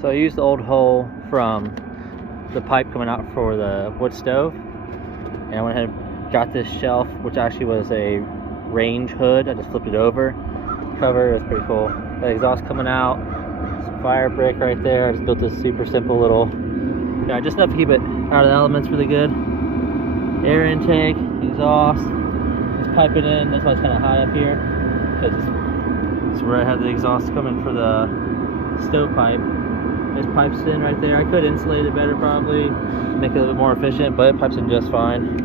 So I used the old hole from the pipe coming out for the wood stove, and I went ahead and got this shelf, which actually was a range hood. I just flipped it over, cover. It was pretty cool. The exhaust coming out, some fire brick right there. I just built this super simple little, just enough to keep it out of the elements really good. Air intake, exhaust, just pipe it in. That's why it's kind of high up here, because it's where I had the exhaust coming for the stovepipe. There's pipes in right there. I could insulate it better probably, make it a little bit more efficient, but it pipes in just fine.